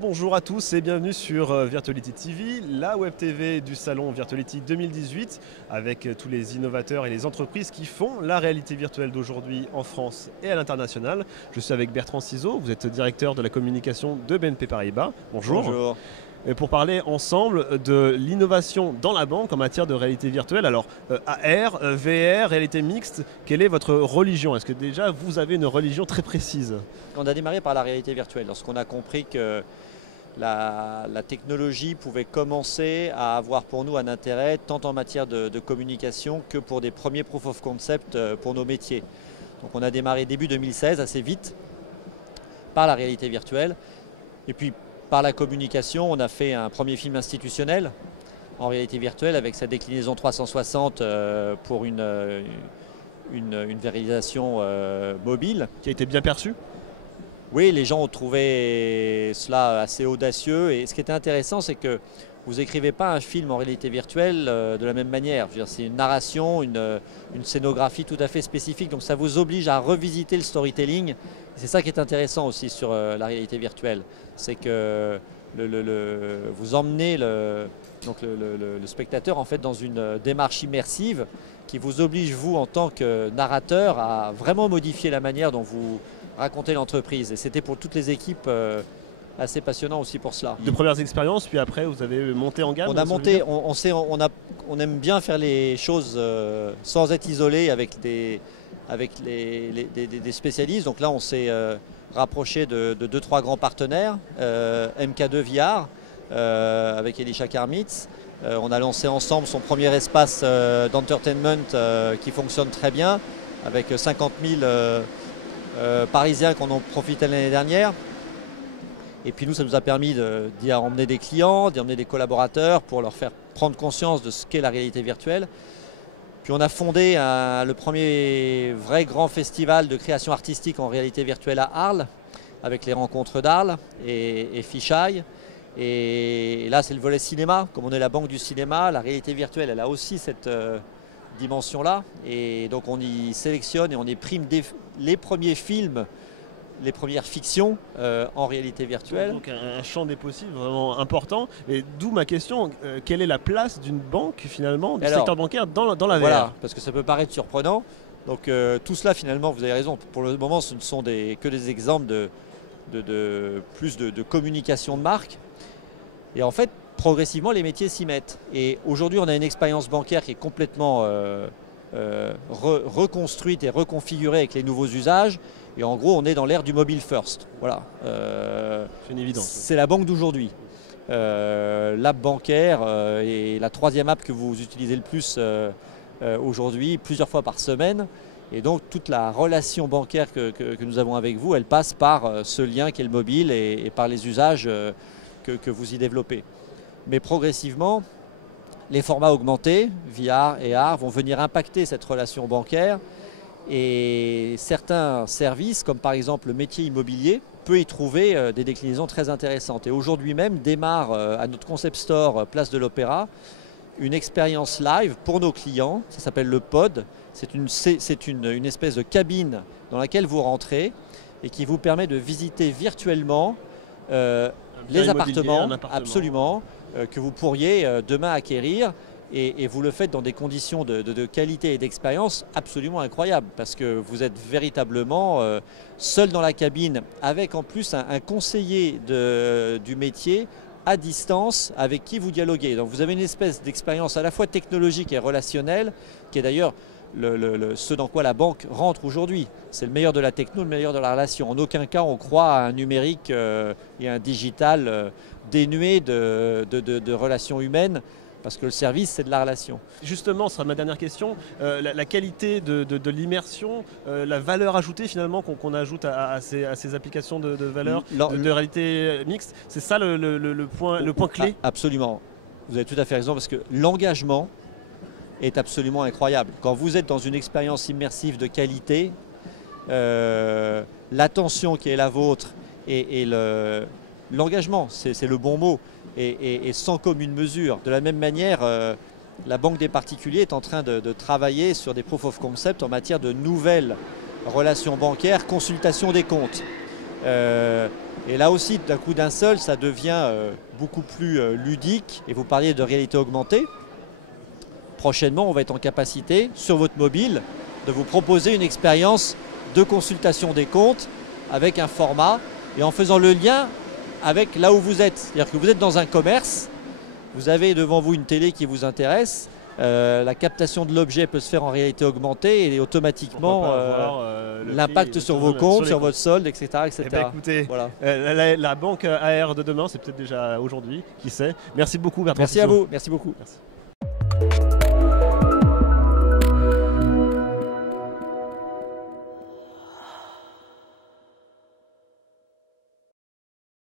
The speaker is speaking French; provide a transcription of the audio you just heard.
Rebonjour à tous et bienvenue sur Virtuality TV, la web TV du salon Virtuality 2018 avec tous les innovateurs et les entreprises qui font la réalité virtuelle d'aujourd'hui en France et à l'international. Je suis avec Bertrand Ciseaux, vous êtes directeur de la communication de BNP Paribas. Bonjour. Bonjour. Et pour parler ensemble de l'innovation dans la banque en matière de réalité virtuelle. Alors AR, VR, réalité mixte, quelle est votre religion? Est-ce que déjà vous avez une religion très précise? On a démarré par la réalité virtuelle lorsqu'on a compris que la technologie pouvait commencer à avoir pour nous un intérêt tant en matière de communication que pour des premiers proof of concept pour nos métiers. Donc on a démarré début 2016 assez vite par la réalité virtuelle et puis par la communication, on a fait un premier film institutionnel en réalité virtuelle avec sa déclinaison 360 pour une réalisation mobile. Qui a été bien perçue? Oui, les gens ont trouvé cela assez audacieux et ce qui était intéressant, c'est que vous n'écrivez pas un film en réalité virtuelle de la même manière. C'est une narration, une scénographie tout à fait spécifique, donc ça vous oblige à revisiter le storytelling. C'est ça qui est intéressant aussi sur la réalité virtuelle, c'est que vous emmenez le spectateur en fait dans une démarche immersive qui vous oblige, vous, en tant que narrateur, à vraiment modifier la manière dont vous racontez l'entreprise. Et c'était pour toutes les équipes assez passionnant aussi pour cela. De premières expériences, puis après vous avez monté en gamme? On aime bien faire les choses sans être isolé avec des spécialistes. Donc là on s'est rapproché de 2-3 grands partenaires, MK2 VR avec Elisha Karmitz. On a lancé ensemble son premier espace d'entertainment qui fonctionne très bien avec 50 000 Parisiens qui en ont profité l'année dernière. Et puis nous, ça nous a permis d'y emmener des clients, d'y emmener des collaborateurs pour leur faire prendre conscience de ce qu'est la réalité virtuelle. Puis on a fondé le premier vrai grand festival de création artistique en réalité virtuelle à Arles, avec les rencontres d'Arles et Fisheye. Et là, c'est le volet cinéma. Comme on est la banque du cinéma, la réalité virtuelle, elle a aussi cette dimension-là. Et donc on y sélectionne et on y prime les premiers films, les premières fictions en réalité virtuelle. Donc un champ des possibles vraiment important. Et d'où ma question, quelle est la place d'une banque finalement, du secteur bancaire dans la VR? Voilà, parce que ça peut paraître surprenant. Donc tout cela finalement, vous avez raison, pour le moment ce ne sont que des exemples de communication de marque. Et en fait, progressivement les métiers s'y mettent. Et aujourd'hui on a une expérience bancaire qui est complètement reconstruite et reconfigurée avec les nouveaux usages. Et en gros, on est dans l'ère du mobile first. Voilà. C'est une évidence. C'est la banque d'aujourd'hui. L'app bancaire est la troisième app que vous utilisez le plus aujourd'hui, plusieurs fois par semaine. Et donc, toute la relation bancaire que nous avons avec vous, elle passe par ce lien qui est le mobile et par les usages que vous y développez. Mais progressivement, les formats augmentés, VR et AR, vont venir impacter cette relation bancaire. Et certains services, comme par exemple le métier immobilier, peut y trouver des déclinaisons très intéressantes. Et aujourd'hui même démarre à notre concept store Place de l'Opéra une expérience live pour nos clients. Ça s'appelle le pod. C'est une espèce de cabine dans laquelle vous rentrez et qui vous permet de visiter virtuellement les appartements, absolument, que vous pourriez demain acquérir. Et vous le faites dans des conditions de qualité et d'expérience absolument incroyables parce que vous êtes véritablement seul dans la cabine avec en plus un conseiller du métier à distance avec qui vous dialoguez. Donc vous avez une espèce d'expérience à la fois technologique et relationnelle qui est d'ailleurs ce dans quoi la banque rentre aujourd'hui. C'est le meilleur de la techno, le meilleur de la relation. En aucun cas on croit à un numérique et un digital dénué de relations humaines. Parce que le service, c'est de la relation. Justement, ce sera ma dernière question. La qualité de l'immersion, la valeur ajoutée finalement qu'on ajoute à ces applications de valeur, de réalité mixte, c'est ça le point clé? Absolument. Vous avez tout à fait raison parce que l'engagement est absolument incroyable. Quand vous êtes dans une expérience immersive de qualité, l'attention qui est la vôtre et l'engagement, c'est le bon mot, et sans commune mesure. De la même manière, la Banque des particuliers est en train de travailler sur des proof of concept en matière de nouvelles relations bancaires, consultation des comptes. Et là aussi, d'un coup d'un seul, ça devient beaucoup plus ludique. Et vous parliez de réalité augmentée. Prochainement, on va être en capacité, sur votre mobile, de vous proposer une expérience de consultation des comptes avec un format et en faisant le lien avec là où vous êtes. C'est-à-dire que vous êtes dans un commerce, vous avez devant vous une télé qui vous intéresse, la captation de l'objet peut se faire en réalité augmentée et automatiquement l'impact sur vos comptes, sur votre solde, etc. etc. Eh ben, écoutez, voilà. la banque AR de demain, c'est peut-être déjà aujourd'hui, qui sait. Merci beaucoup Bertrand. Merci à vous, merci beaucoup. Merci.